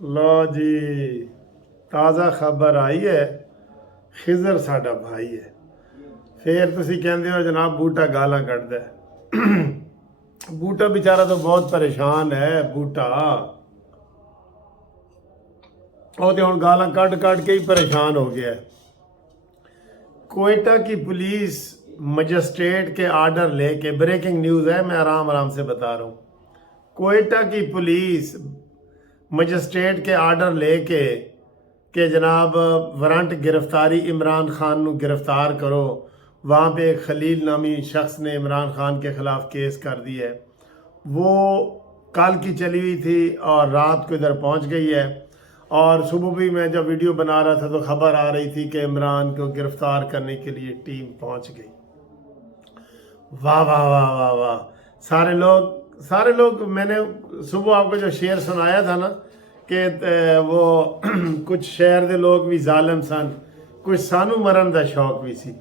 लो जी, ताज़ा खबर आई है। खिजर साडा भाई है। फिर तुसी कहंदे हो जनाब बूटा गालां कड्डदा है। बूटा बेचारा तो बहुत परेशान है। बूटा वो तो हुण गालां कट कट के ही परेशान हो गया है। कोयटा की पुलिस मजिस्ट्रेट के आर्डर लेके, ब्रेकिंग न्यूज़ है, मैं आराम आराम से बता रहा हूँ। कोयटा की पुलिस मजिस्ट्रेट के आर्डर लेके कि जनाब वारंट गिरफ्तारी इमरान खान को गिरफ्तार करो। वहाँ पे एक खलील नामी शख्स ने इमरान खान के ख़िलाफ़ केस कर दिया है। वो कल की चली हुई थी और रात को इधर पहुँच गई है। और सुबह भी मैं जब वीडियो बना रहा था तो खबर आ रही थी कि इमरान को गिरफ्तार करने के लिए टीम पहुँच गई। वाह वाह वाह वाह वाह। सारे लोग मैंने सुबह आपको जो शेर सुनाया था ना कि वो कुछ शहर के लोग भी जालिम सन, कुछ सानू मरन का शौक भी सी,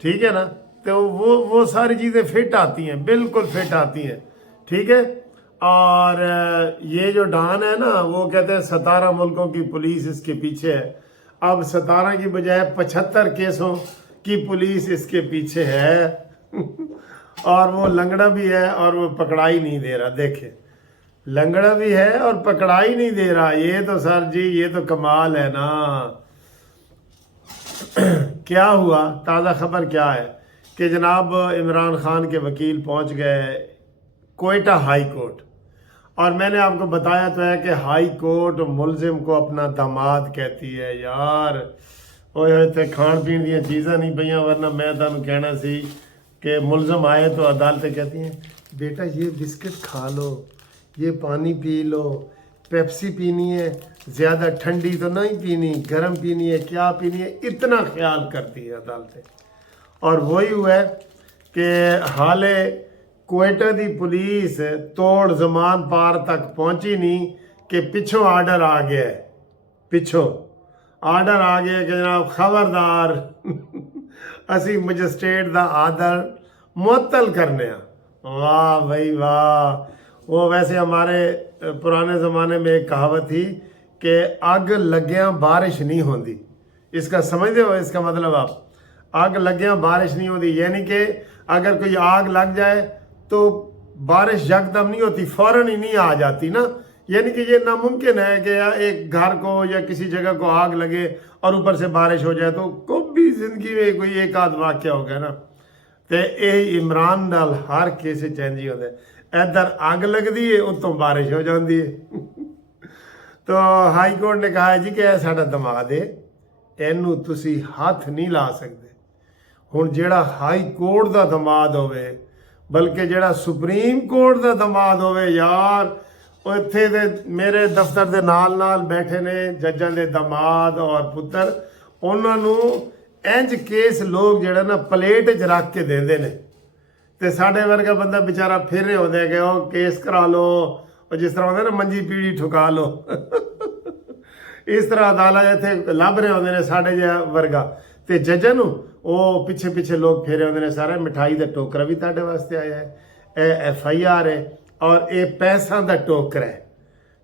ठीक है ना। तो वो सारी चीज़ें फिट आती हैं, बिल्कुल फिट आती हैं, ठीक है। और ये जो डॉन है ना, वो कहते हैं 17 मुल्कों की पुलिस इसके पीछे है। अब 17 की बजाय 75 केसों की पुलिस इसके पीछे है। और वो लंगड़ा भी है और वो पकड़ा ही नहीं दे रहा। देखे, लंगड़ा भी है और पकड़ा ही नहीं दे रहा। ये तो सर जी, ये तो कमाल है ना। क्या हुआ, ताज़ा खबर क्या है कि जनाब इमरान खान के वकील पहुंच गए कोयटा हाई कोर्ट। और मैंने आपको बताया तो है कि हाई कोर्ट मुलजिम को अपना दामाद कहती है। यार ओए इतने खाण पीण दी चीज़ां नहीं पईयां, वरना मैं तुहानूं कहना सी कि मुलजिम आए तो अदालतें कहती हैं बेटा ये बिस्किट खा लो, ये पानी पी लो, पेप्सी पीनी है, ज़्यादा ठंडी तो नहीं पीनी, गर्म पीनी है, क्या पीनी है, इतना ख्याल करती है अदालतें। और वही हुआ है कि हाले कोयटा दी पुलिस तोड़ जमान पार तक पहुंची नहीं कि पिछों आर्डर आ गया है। पिछों आर्डर आ गया कि जनाब खबरदार असी मजिस्ट्रेट दा आर्डर मुअत्तल करने। वाह भाई वाह। वो वैसे हमारे पुराने ज़माने में एक कहावत थी कि अग लग्या बारिश नहीं होती। इसका समझते हो इसका मतलब? आप आग लग्या बारिश नहीं होती, यानी कि अगर कोई आग लग जाए तो बारिश यकदम नहीं होती, फौरन ही नहीं आ जाती ना। यानी कि ये नामुमकिन है कि एक घर को या किसी जगह को आग लगे और ऊपर से बारिश हो जाए। तो कभी जिंदगी में कोई एक आध वाक्य हो गया ना। तो यही इमरान नाल हर केस चेंज ही होता है। इधर अग लगती है, उतों बारिश हो जाती है। तो हाई कोर्ट ने कहा है जी कि यह साडा दमाद है, इनू तुसी हथ नहीं ला सकते। हुण जेड़ा हाई कोर्ट का दमाद होवे, बल्कि जेड़ा सुप्रीम कोर्ट का दमाद होवे, यार इत्थे दे मेरे दफ्तर दे नाल नाल बैठे ने जजां दे दमाद और पुत्तर, उन्होंने इंज केस लोग जेड़ा ना प्लेट च रख के देंदे ने। ते साडे वर्गा बंदा बेचारा फिर रहे होंदे कि ओ केस करा लो, और जिस तरह होंदा ना मंजी पीड़ी ठुका लो। इस तरह अदालत इत्थे लभ रहे होंदे ने साडे जिहा वर्गा। ते जजां नूं ਉਹ ਪਿੱਛੇ ਪਿੱਛੇ ਲੋਕ ਫੇਰੇ ਹੁੰਦੇ ਨੇ। ਸਾਰਾ ਮਿਠਾਈ ਦਾ ਟੋਕਰਾ ਵੀ ਤੁਹਾਡੇ ਵਾਸਤੇ ਆਇਆ ਹੈ, ਇਹ FIR है और ये पैसा का टोकरा है,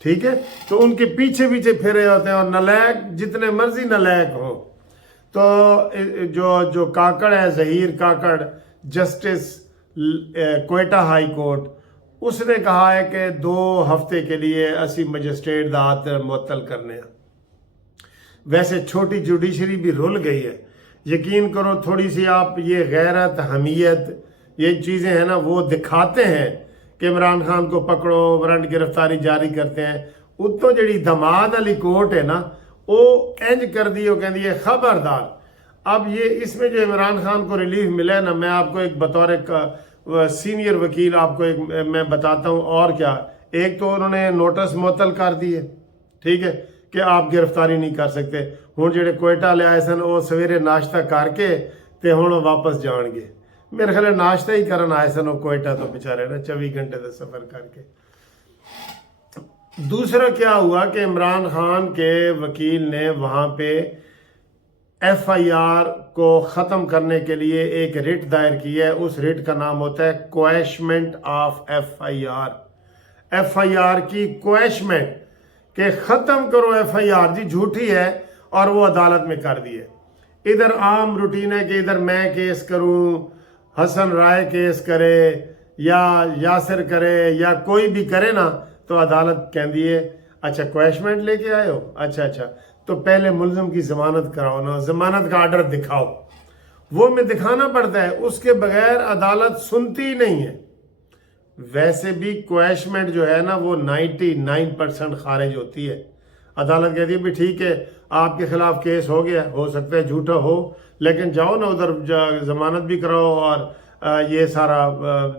ठीक है। तो उनके पीछे पीछे फिरे होते हैं और नलायक जितने मर्जी नलायक हो। तो जो काकड़ है, जहीर काकड़, जस्टिस कोयटा हाई कोर्ट, उसने कहा है कि 2 हफ्ते के लिए असी मजिस्ट्रेट दा आर्डर मुअत्तल करने हैं। वैसे छोटी जुडिशरी भी रुल गई है, यकीन करो। थोड़ी सी आप ये गैरत, हमीयत, ये चीज़ें हैं ना, वो दिखाते हैं कि इमरान खान को पकड़ो, वारंट गिरफ्तारी जारी करते हैं। उत्तों जड़ी दमाद वाली कोर्ट है ना, वो इंज कर दी, वो कहती है खबरदार। अब ये इसमें जो इमरान खान को रिलीफ मिला है ना, मैं आपको एक बतौर एक सीनियर वकील आपको एक मैं बताता हूँ। और क्या, एक तो उन्होंने नोटिस मुअत्तल कर दिए, ठीक है, कि आप गिरफ्तारी नहीं कर सकते। हुण जेडे कोयटा ले आए सन, वो सवेरे नाश्ता करके ते हुण वापस जाणगे। मेरे ख्याल नाश्ता ही करन आए सन वो कोयटा, तो बेचारे ना 24 घंटे का सफ़र करके। दूसरा क्या हुआ कि इमरान खान के वकील ने वहाँ पे FIR को ख़त्म करने के लिए एक रिट दायर की है। उस रिट का नाम होता है क्वैशमेंट ऑफ FIR। FIR की क्वैशमेंट, کہ ख़त्म करो FIR जी झूठी है और वो अदालत में कर दिए। इधर आम रूटीन है कि इधर मैं केस करूं, हसन राय केस करे या यासिर करे या कोई भी करे ना, तो अदालत कहती है अच्छा क्वैशमेंट लेके आए हो, अच्छा तो पहले मुलजम की ज़मानत कराओ ना, ज़मानत का आर्डर दिखाओ। वो में दिखाना पड़ता है, उसके बगैर अदालत सुनती ही नहीं है। वैसे भी क्वैशमेंट जो है ना वो 99% खारिज होती है। अदालत कहती है भी ठीक है आपके खिलाफ केस हो गया, हो सकता है झूठा हो, लेकिन जाओ ना उधर ज़मानत भी कराओ और ये सारा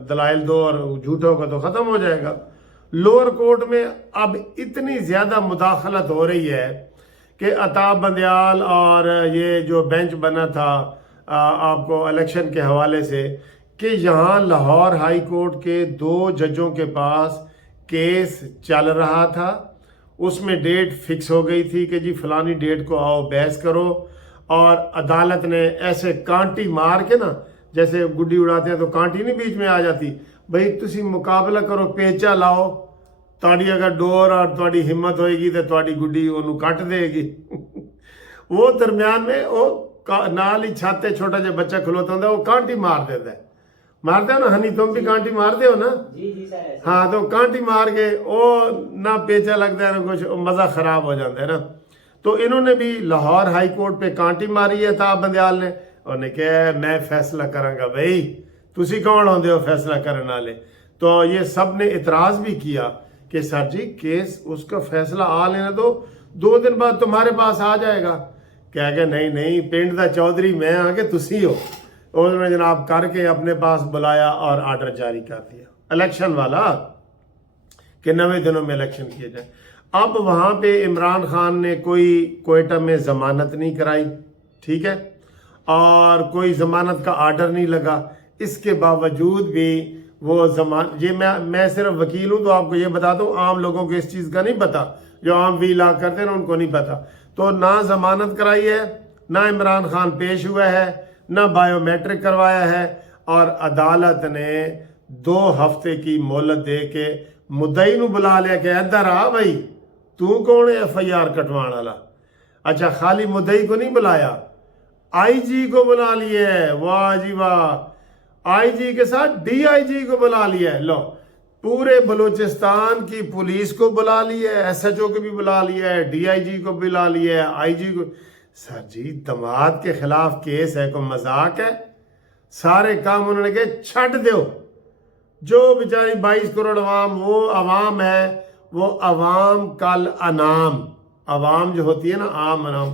दलाइल दो और झूठा होगा तो ख़त्म हो जाएगा। लोअर कोर्ट में अब इतनी ज़्यादा मुदाखलत हो रही है कि अताब बंदयाल और ये जो बेंच बना था आपको इलेक्शन के हवाले से, कि यहाँ लाहौर हाई कोर्ट के 2 जजों के पास केस चल रहा था, उसमें डेट फिक्स हो गई थी कि जी फलानी डेट को आओ बहस करो, और अदालत ने ऐसे कांटी मार के ना, जैसे गुड्डी उड़ाते हैं तो कांटी नहीं बीच में आ जाती, भाई तुसी मुकाबला करो, पेचा लाओ, ताड़ी अगर डोर और ताड़ी हिम्मत होएगी तो ताड़ी गुड्डी ओनू कट देगी। वो दरम्यान में वो नाल ही छाते छोटा जो बच्चा खलोता होता है वो कांटी मार देता है, मारते हो ना हनी, तुम भी कांटी मारते हो ना? जी सर। हाँ, तो कांटी मार के वो ना पेचा लगता है ना कुछ, मज़ा ख़राब हो जाता है ना। तो इन्होंने भी लाहौर हाई कोर्ट पे कांटी मारी है था बंदयाल ने, उन्होंने कहा मैं फैसला करांगा, भाई तुसी कौन होंदे हो फैसला करने वाले। तो ये सब ने इतराज़ भी किया कि सर जी केस उसका फैसला आ लेने दो, 2 दिन बाद तुम्हारे पास आ जाएगा। कह गए नहीं पिंड दा चौधरी मैं आके तुसी हो। उन्होंने जनाब करके अपने पास बुलाया और आर्डर जारी कर दिया इलेक्शन वाला कि 9 दिनों में इलेक्शन किए जाए। अब वहाँ पे इमरान खान ने कोई कोयटा में ज़मानत नहीं कराई, ठीक है, और कोई ज़मानत का आर्डर नहीं लगा। इसके बावजूद भी वो ये मैं सिर्फ वकील हूँ तो आपको ये बता दूँ, आम लोगों को इस चीज़ का नहीं पता, जो आम वीला करते हैं ना उनको नहीं पता। तो ना ज़मानत कराई है, ना इमरान खान पेश हुआ है, ना बायोमेट्रिक करवाया है, और अदालत ने 2 हफ्ते की मोहलत दे के मुद्दई नू बुला लिया कि इधर आ भाई, तू कौन है FIR कटवाने वाला। अच्छा, खाली मुद्दई को नहीं बुलाया, IG को बुला लिया है। वाह जी वाह, IG के साथ DIG को बुला लिया है। लो, पूरे बलूचिस्तान की पुलिस को बुला लिया है, SHO को भी बुला लिया है, DIG को बुला लिया है, IG को। सर जी दमाद के खिलाफ केस है, कोई मजाक है? सारे काम उन्होंने कहे छट दो, जो बेचारी 22 करोड़ अवाम, वो अवाम है, वो अवाम कल अनाम, अवाम जो होती है ना आम अनाम,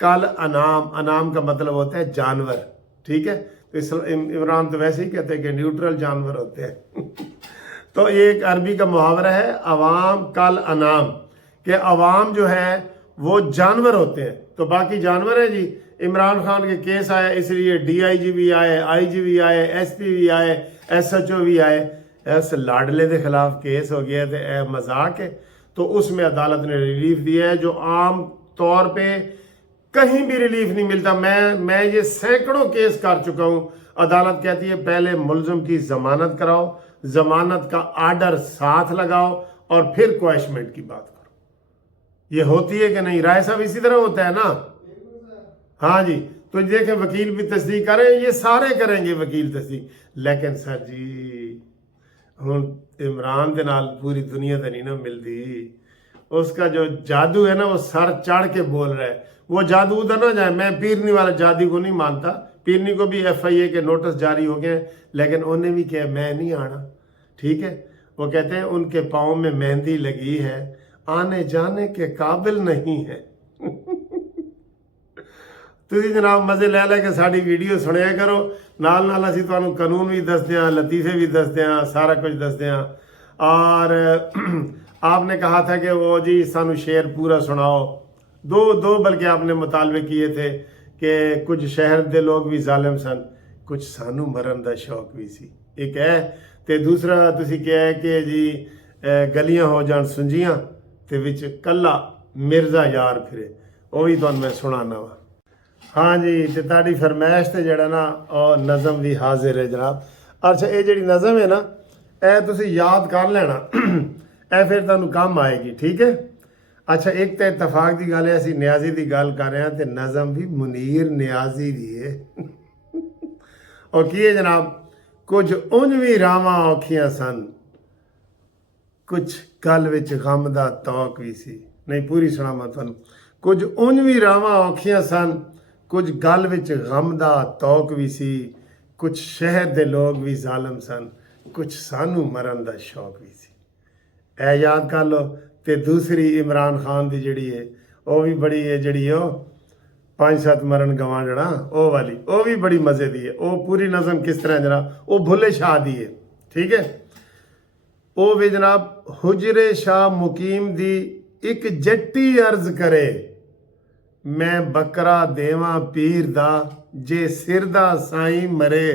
कल अनाम, अनाम का मतलब होता है जानवर, ठीक है। तो इमरान तो वैसे ही कहते हैं कि न्यूट्रल जानवर होते हैं। तो ये एक अरबी का मुहावरा है, अवाम कल अनाम, के अवाम जो है वो जानवर होते हैं। तो बाकी जानवर है जी। इमरान खान के केस आए इसलिए DIG भी आए, IG भी आए, SP भी आए, SHO भी आए। ऐसे लाडले के खिलाफ केस हो गया तो मजाक है। तो उसमें अदालत ने रिलीफ दिया है, जो आम तौर पे कहीं भी रिलीफ नहीं मिलता। मैं ये सैकड़ों केस कर चुका हूँ। अदालत कहती है पहले मुलजम की जमानत कराओ, जमानत का आर्डर साथ लगाओ और फिर क्वैशमेंट की बात करो। ये होती है कि नहीं? राय साहब इसी तरह होता है ना? हाँ जी। तो देखें वकील भी तस्दीक करें, ये सारे करेंगे वकील तस्दीक, लेकिन सर जी हुण इमरान के नाल पूरी दुनिया तो नहीं ना मिलती। उसका जो जादू है ना वो सर चढ़ के बोल रहा है। वो जादू उधर ना जाए। मैं पीरनी वाला जादू को नहीं मानता। पीरनी को भी FIA के नोटिस जारी हो गए, लेकिन उन्हें भी क्या मैं नहीं आना, ठीक है। वो कहते हैं उनके पाँव में मेहंदी लगी है, आने जाने के काबिल नहीं है। ਤੁਸੀਂ जनाब मजे लै लै साड़ी वीडियो सुनिया करो, नाल नाल असीं तुहानूं कानून भी दसदे हां, लतीफे भी दसदे हां, सारा कुछ दसदे हां। और आपने कहा था कि वो जी सानू शेर पूरा सुनाओ। दो बल्कि आपने मुतालबे किए थे कि कुछ शहर के लोग भी जालिम सन, कुछ सानू मरन का शौक भी सी, एक है। तो दूसरा तुसी क्या है कि जी गलियां हो जान सुंजियां ते विच कला मिर्जा यार फिरे, वो भी तुहानूं मैं सुनाना वा। हाँ जी, तो ताड़ी फरमाइश ते जड़ा ना और नज़म भी हाजिर है जनाब। अच्छा, ये जी नज़म है ना, ए तुसी याद कर लेना, ए फिर तुहानूं काम आएगी, ठीक है। ਅੱਛਾ, ਇੱਕ ਤਾਂ ਇਤਫਾਕ ਦੀ ਗੱਲ ਹੈ, ਅਸੀਂ ਨਿਆਜ਼ੀ ਦੀ ਗੱਲ ਕਰ ਰਹੇ ਹਾਂ ਤੇ ਨਜ਼ਮ ਵੀ ਮੁਨੀਰ ਨਿਆਜ਼ੀ ਦੀ ਹੈ। ਔਰ ਕੀ ਹੈ ਜਨਾਬ, ਕੁਝ ਉਂਝ ਵੀ ਰਾਵਾਂ ਔਖੀਆਂ ਸਨ, ਕੁਝ ਗੱਲ ਵਿੱਚ ਗਮ ਦਾ ਤੌਕ ਵੀ ਸੀ। ਨਹੀਂ, ਪੂਰੀ ਸੁਣਾਵਾਂ ਤੁਹਾਨੂੰ। ਕੁਝ ਉਂਝ ਵੀ ਰਾਵਾਂ ਔਖੀਆਂ ਸਨ, ਕੁਝ ਗੱਲ ਵਿੱਚ ਗਮ ਦਾ ਤੌਕ ਵੀ ਸੀ। ਕੁਝ ਸ਼ਹਿਰ ਦੇ ਲੋਕ ਵੀ ਜ਼ਾਲਮ ਸਨ, ਕੁਝ ਸਾਨੂੰ ਮਰਨ ਦਾ ਸ਼ੌਕ ਵੀ ਸੀ। ਇਹ ਯਾਦ ਕਰ ਲਓ। ਤੇ ਦੂਸਰੀ ਇਮਰਾਨ ਖਾਨ ਦੀ ਜਿਹੜੀ ਹੈ ਉਹ ਵੀ ਬੜੀ ਹੈ, ਜਿਹੜੀ ਉਹ 5-7 ਮਰਨ ਗਵਾਂਢਣਾ ਉਹ ਵਾਲੀ, ਉਹ ਵੀ ਬੜੀ ਮਜ਼ੇ ਦੀ ਹੈ। ਉਹ ਪੂਰੀ ਨਜ਼ਮ ਕਿਸ ਤਰ੍ਹਾਂ ਜਨਾਬ, ਉਹ ਭੁੱਲੇ ਸ਼ਾਹ ਦੀ ਹੈ। ਠੀਕ ਹੈ, ਉਹ ਵੀ ਜਨਾਬ, ਹੁਜਰੇ ਸ਼ਾਹ ਮੁਕੀਮ ਦੀ ਇੱਕ ਜੱਟੀ ਅਰਜ਼ ਕਰੇ, ਮੈਂ ਬੱਕਰਾ ਦੇਵਾਂ ਪੀਰ ਦਾ ਜੇ ਸਿਰ ਦਾ ਸਾਈਂ ਮਰੇ।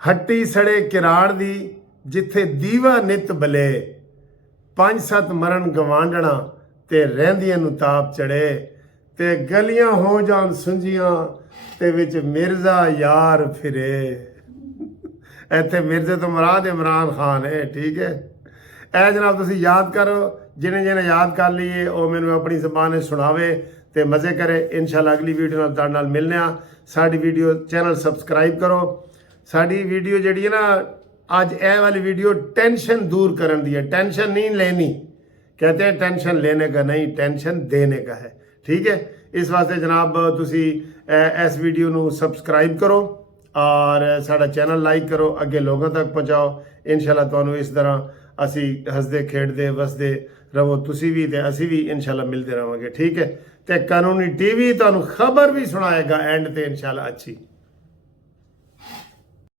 ਹੱਟੀ ਸੜੇ ਕਿਰਾੜ ਦੀ ਜਿੱਥੇ ਦੀਵਾ ਨਿਤ ਬਲੇ, 5-7 ਮਰਨ ਗਵਾਂਢਣਾ ਤੇ ਰਹਿੰਦੀਆਂ ਨੂੰ ਤਾਪ ਚੜੇ, ਤੇ ਗਲੀਆਂ ਹੋ ਜਾਣ ਸੁੰਝੀਆਂ ਤੇ ਵਿੱਚ ਮਿਰਜ਼ਾ ਯਾਰ ਫਿਰੇ। ਇੱਥੇ ਮਿਰਜ਼ੇ ਤੋਂ ਮੁਰਾਦ ਇਮਰਾਨ ਖਾਨ ਹੈ। ਠੀਕ ਹੈ, ਇਹ ਜਨਾਬ ਤੁਸੀਂ ਯਾਦ ਕਰੋ। ਜਿਹਨੇ ਯਾਦ ਕਰ ਲਈਏ ਉਹ ਮੈਨੂੰ ਆਪਣੀ ਜ਼ਬਾਨ ਵਿੱਚ ਸੁਣਾਵੇ ਤੇ ਮਜ਼ੇ ਕਰੇ। ਇਨਸ਼ਾਅੱਲਾ ਅਗਲੀ ਵੀਡੀਓ ਨਾਲ ਤੁਹਾਡੇ ਨਾਲ ਮਿਲਨੇ ਆ। ਸਾਡੀ ਵੀਡੀਓ ਚੈਨਲ ਸਬਸਕ੍ਰਾਈਬ ਕਰੋ। ਸਾਡੀ ਵੀਡੀਓ ਜਿਹੜੀ ਹੈ ਨਾ, ਅੱਜ ਇਹ वाली वीडियो टेंशन दूर करने दी है। टेंशन नहीं लेनी, कहते हैं टेंशन लेने का नहीं, टेंशन देने का है। ठीक है, इस वास्ते जनाब तुसी इस वीडियो ਨੂੰ सब्सक्राइब करो और साडा चैनल लाइक करो, अगे लोगों तक पहुँचाओ। इंशाल्लाह ਤੁਹਾਨੂੰ ਇਸ ਤਰ੍ਹਾਂ ਅਸੀਂ ਹੱਸਦੇ ਖੇਡਦੇ ਵਸਦੇ ਰਹੋ, ਤੁਸੀਂ ਵੀ ਤੇ ਅਸੀਂ ਵੀ ਇੰਸ਼ਾਅੱਲਾ ਮਿਲਦੇ ਰਹਾਂਗੇ। ਠੀਕ ਹੈ, ਤੇ ਕਾਨੂੰਨੀ ਟੀਵੀ ਤੁਹਾਨੂੰ ਖਬਰ ਵੀ ਸੁਣਾਏਗਾ ਐਂਡ ਤੇ ਇੰਸ਼ਾਅੱਲਾ ਅੱਛੀ।